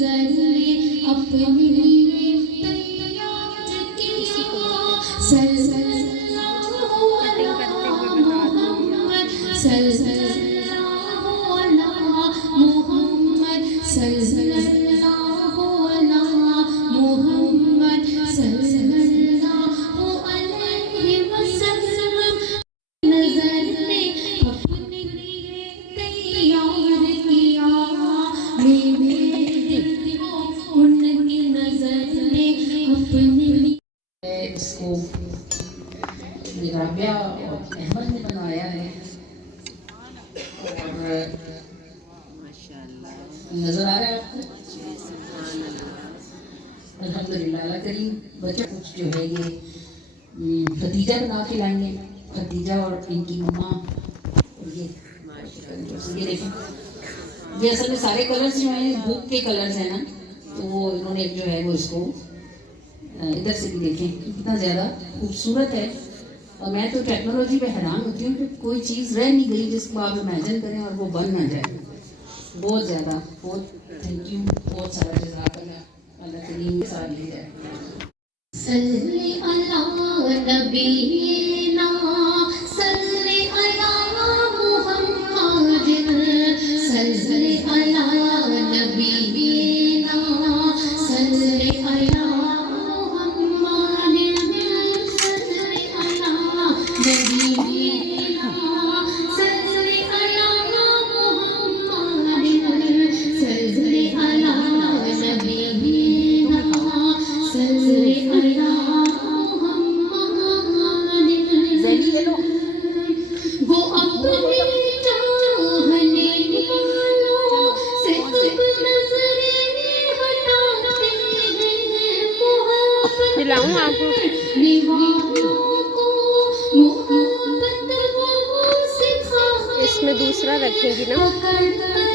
نظر نے اپنے لیے تیار کیا صلی اللہ علی محمد صلی اللہ علی محمد صلی اللہ علی محمد صلی اللہ علیہ وسلم نظر نے اپنے لیے تیار کیا میرے دل کو ان کی نظر نے اپنے لیے. اس کو رابعہ اور احمد نے بنایا ہے اور نظر آ رہا ہے آپ کو. الحمدللہ اللہ کریم بچہ کچھ جو ہے یہ ختیجہ بنا کے لائیں گے. ختیجہ اور ان کی ماما اور یہ دیکھیں یہ اصل میں سارے کلرز جو ہیں بک کے کلرز ہیں نا تو وہ انہوں نے جو ہے وہ اس کو ادھر سے بھی دیکھیں کتنا زیادہ خوبصورت ہے. اور میں تو ٹیکنالوجی پہ حیران ہوتی ہوں کہ کوئی چیز رہ نہیں گئی جس کو آپ امیجن کریں اور وہ بن نہ جائے. بہت زیادہ بہت تھینک یو بہت سارا جزاک اللہ. اللہ کریم کے ساتھ لے جائے. صلی علی نبینا صلی علی محمد صلی علی نبینا صلی علی محمد صلی علی نبینا صلی علی محمد صلی علی نبینا صلی علی محمد. وہ اپنے چاہنے والوں سے اب نظریں ہٹاتے ہیں محبت والوں کو محبت وہ سکھاتے اس میں دوسرا رکھیں گی نا.